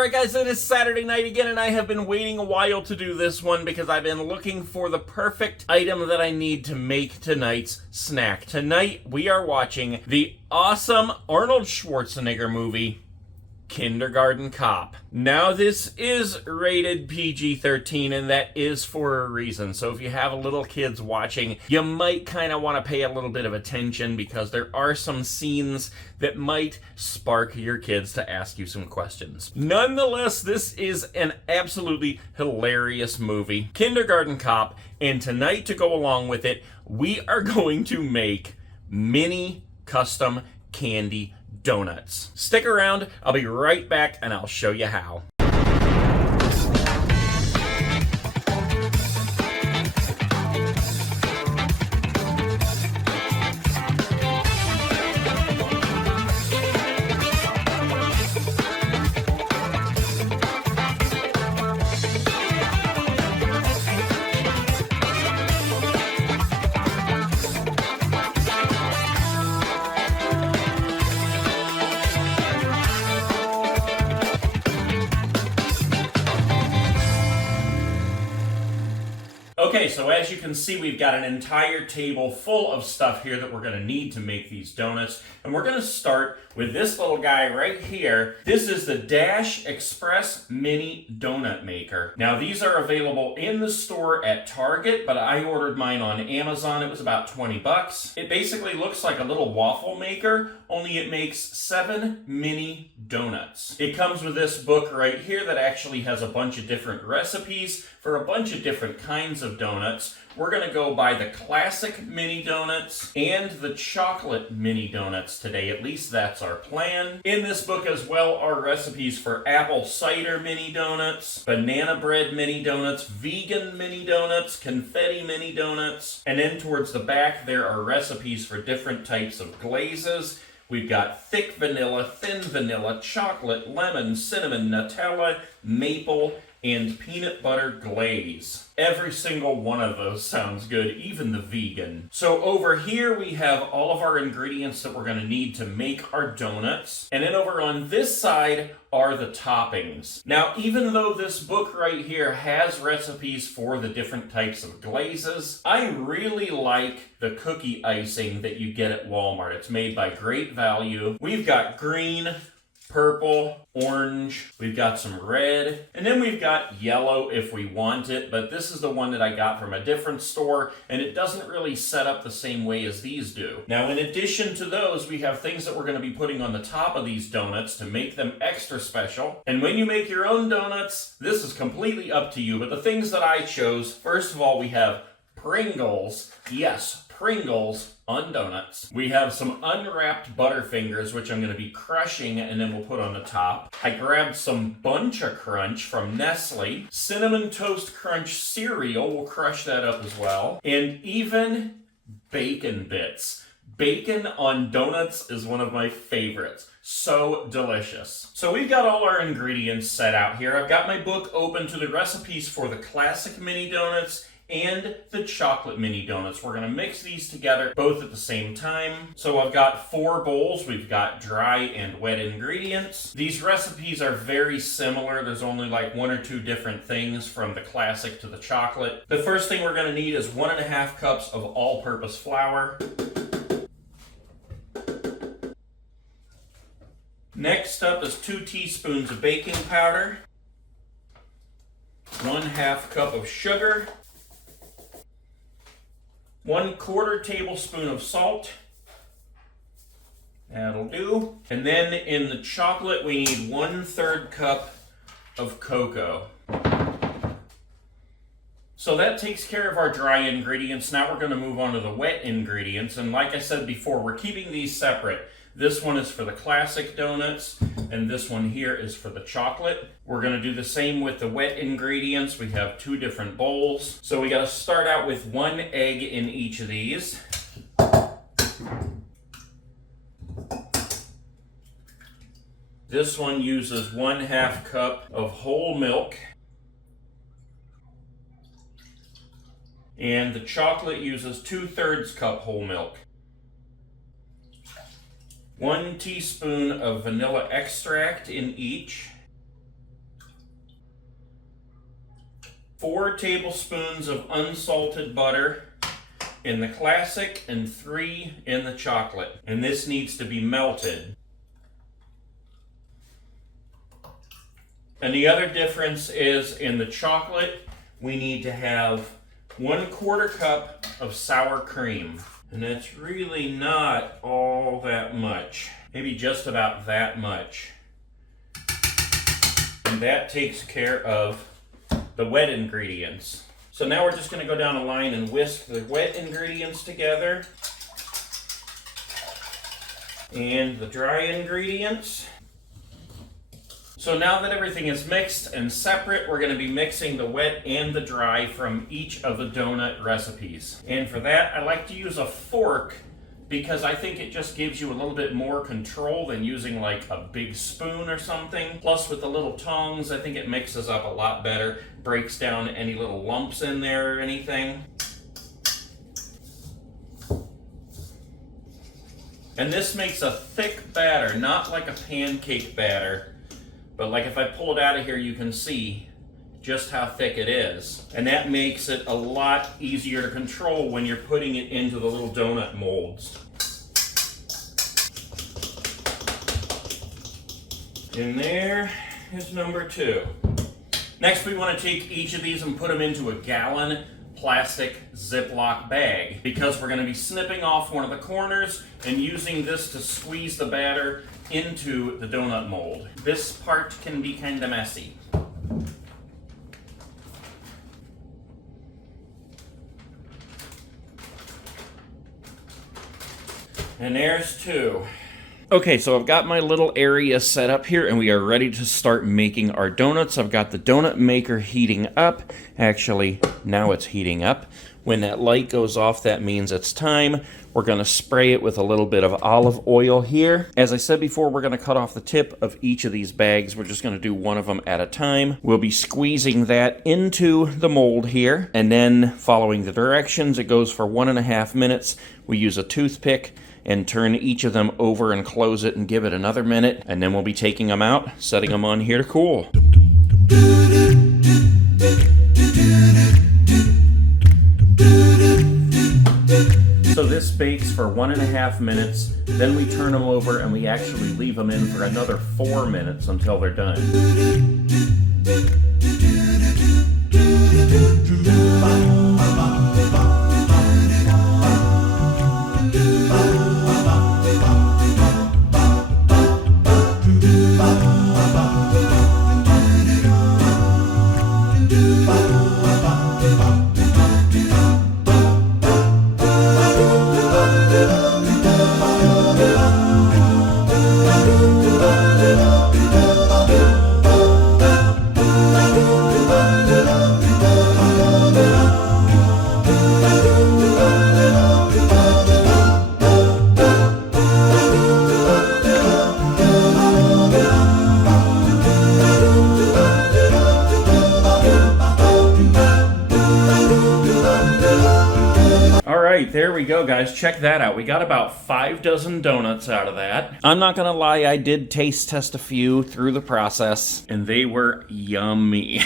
Alright guys, it is Saturday night again, and I have been waiting a while to do this one because I've been looking for the perfect item that I need to make tonight's snack. Tonight, we are watching the awesome Arnold Schwarzenegger movie, Kindergarten Cop. Now, this is rated PG-13, and that is for a reason. So if you have little kids watching, you might kind of want to pay a little bit of attention because there are some scenes that might spark your kids to ask you some questions. Nonetheless, this is an absolutely hilarious movie, Kindergarten Cop, and tonight, to go along with it, we are going to make mini custom candy donuts. Stick around, I'll be right back and I'll show you how. Okay, so as you can see, we've got an entire table full of stuff here that we're going to need to make these donuts. And we're going to start with this little guy right here. This is the Dash Express Mini Donut Maker. Now, these are available in the store at Target, but I ordered mine on Amazon. It was about 20 bucks. It basically looks like a little waffle maker, only it makes 7 mini donuts. It comes with this book right here that actually has a bunch of different recipes for a bunch of different kinds of donuts. We're going to go by the classic mini donuts and the chocolate mini donuts today. At least that's our plan. In this book as well are recipes for apple cider mini donuts, banana bread mini donuts, vegan mini donuts, confetti mini donuts, and then towards the back there are recipes for different types of glazes. We've got thick vanilla, thin vanilla, chocolate, lemon, cinnamon, Nutella, maple, and peanut butter glaze. Every single one of those sounds good, even the vegan. So over here we have all of our ingredients that we're going to need to make our donuts. And then over on this side are the toppings. Now, even though this book right here has recipes for the different types of glazes, I really like the cookie icing that you get at Walmart. It's made by Great Value. We've got green, purple, orange, we've got some red, and then we've got yellow if we want it, but this is the one that I got from a different store, and it doesn't really set up the same way as these do. Now, in addition to those, we have things that we're going to be putting on the top of these donuts to make them extra special. And when you make your own donuts, this is completely up to you, but the things that I chose, first of all, we have Pringles. Yes, Pringles on donuts. We have some unwrapped Butterfingers, which I'm going to be crushing and then we'll put on the top. I grabbed some Buncha Crunch from Nestle. Cinnamon Toast Crunch cereal, we'll crush that up as well. And even bacon bits. Bacon on donuts is one of my favorites. So delicious. So we've got all our ingredients set out here. I've got my book open to the recipes for the classic mini donuts and the chocolate mini donuts. We're going to mix these together both at the same time. So I've got 4 bowls. We've got dry and wet ingredients. These recipes are very similar. There's only like 1 or 2 different things from the classic to the chocolate. The first thing we're going to need is 1.5 cups of all-purpose flour. Next up is 2 teaspoons of baking powder, 1/2 cup of sugar, 1/4 tablespoon of salt. That'll do. And then in the chocolate, we need 1/3 cup of cocoa. So that takes care of our dry ingredients. Now we're going to move on to the wet ingredients. And like I said before, we're keeping these separate. This one is for the classic donuts, and this one here is for the chocolate. We're going to do the same with the wet ingredients. We have 2 different bowls. So we got to start out with 1 egg in each of these. This one uses 1/2 cup of whole milk. And the chocolate uses 2/3 cup whole milk. 1 teaspoon of vanilla extract in each. 4 tablespoons of unsalted butter in the classic and 3 in the chocolate. And this needs to be melted. And the other difference is in the chocolate, we need to have 1/4 cup of sour cream. And that's really not all that much. Maybe just about that much. And that takes care of the wet ingredients. So now we're just going to go down a line and whisk the wet ingredients together and the dry ingredients. So now that everything is mixed and separate, we're going to be mixing the wet and the dry from each of the donut recipes. And for that, I like to use a fork because I think it just gives you a little bit more control than using like a big spoon or something. Plus with the little tongs, I think it mixes up a lot better, breaks down any little lumps in there or anything. And this makes a thick batter, not like a pancake batter, but like if I pull it out of here, you can see just how thick it is. And that makes it a lot easier to control when you're putting it into the little donut molds. And there is number 2. Next, we want to take each of these and put them into a gallon plastic Ziploc bag because we're going to be snipping off one of the corners and using this to squeeze the batter into the donut mold. This part can be kind of messy. And there's 2. Okay, so I've got my little area set up here and we are ready to start making our donuts. I've got the donut maker heating up. Actually, now it's heating up. When that light goes off, that means it's time. We're going to spray it with a little bit of olive oil here. As I said before, we're going to cut off the tip of each of these bags. We're just going to do one of them at a time. We'll be squeezing that into the mold here, and then following the directions, it goes for 1.5 minutes. We use a toothpick and turn each of them over and close it and give it another minute, and then we'll be taking them out, setting them on here to cool. So this bakes for 1.5 minutes, then we turn them over and we actually leave them in for another 4 minutes until they're done. There we go, guys. Check that out. We got about 5 dozen donuts out of that. I'm not gonna lie, I did taste test a few through the process, and they were yummy.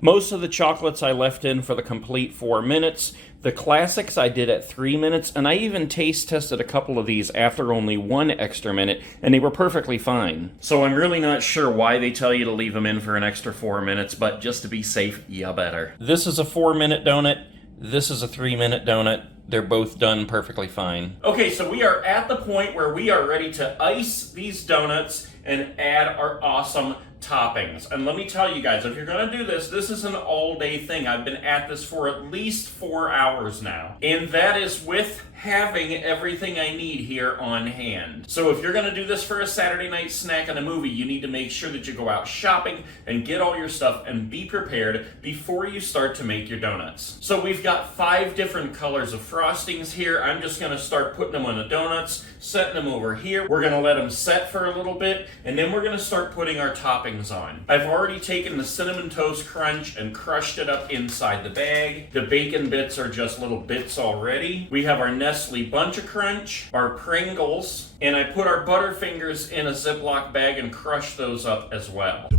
Most of the chocolates I left in for the complete 4 minutes. The classics I did at 3 minutes, and I even taste tested a couple of these after only 1 extra minute, and they were perfectly fine. So I'm really not sure why they tell you to leave them in for an extra 4 minutes, but just to be safe, you better. This is a 4-minute donut. This is a 3-minute donut. They're both done perfectly fine. Okay, so we are at the point where we are ready to ice these donuts and add our awesome toppings. And let me tell you guys, if you're gonna do this, this is an all-day thing. I've been at this for at least 4 hours now. And that is with having everything I need here on hand. So if you're gonna do this for a Saturday night snack and a movie, you need to make sure that you go out shopping and get all your stuff and be prepared before you start to make your donuts. So we've got 5 different colors of frostings here. I'm just gonna start putting them on the donuts, setting them over here. We're gonna let them set for a little bit, and then we're gonna start putting our toppings on. I've already taken the Cinnamon Toast Crunch and crushed it up inside the bag. The bacon bits are just little bits already. We have our Nestle Bunch of Crunch, our Pringles, and I put our Butterfingers in a Ziploc bag and crushed those up as well.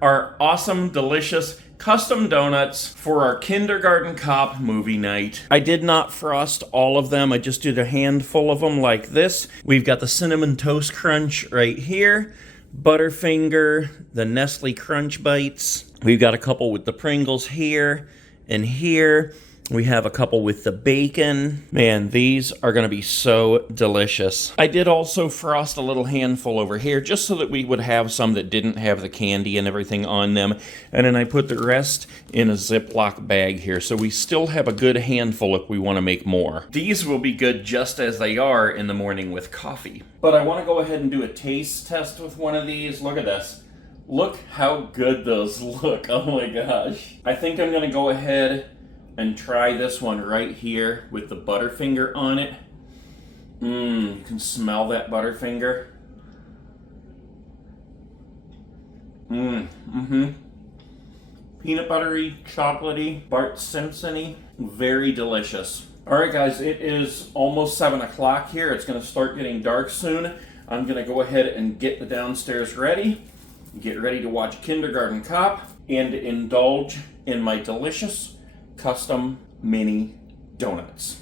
our awesome, delicious custom donuts for our kindergarten cop movie night. I did not frost all of them. I just did a handful of them like this. We've got the Cinnamon Toast Crunch right here, Butterfinger, the Nestle Crunch Bites. We've got a couple with the Pringles here and here. We have a couple with the bacon. Man, these are gonna be so delicious. I did also frost a little handful over here just so that we would have some that didn't have the candy and everything on them. And then I put the rest in a Ziploc bag here. So we still have a good handful if we wanna make more. These will be good just as they are in the morning with coffee. But I wanna go ahead and do a taste test with one of these. Look at this. Look how good those look. Oh my gosh. I think I'm gonna go ahead and try this one right here with the Butterfinger on it. You can smell that Butterfinger. Peanut buttery, chocolatey, Bart Simpson-y. Very delicious. All right, guys, it is almost 7 o'clock here. It's gonna start getting dark soon. I'm gonna go ahead and get the downstairs ready, get ready to watch Kindergarten Cop, and indulge in my delicious custom mini donuts.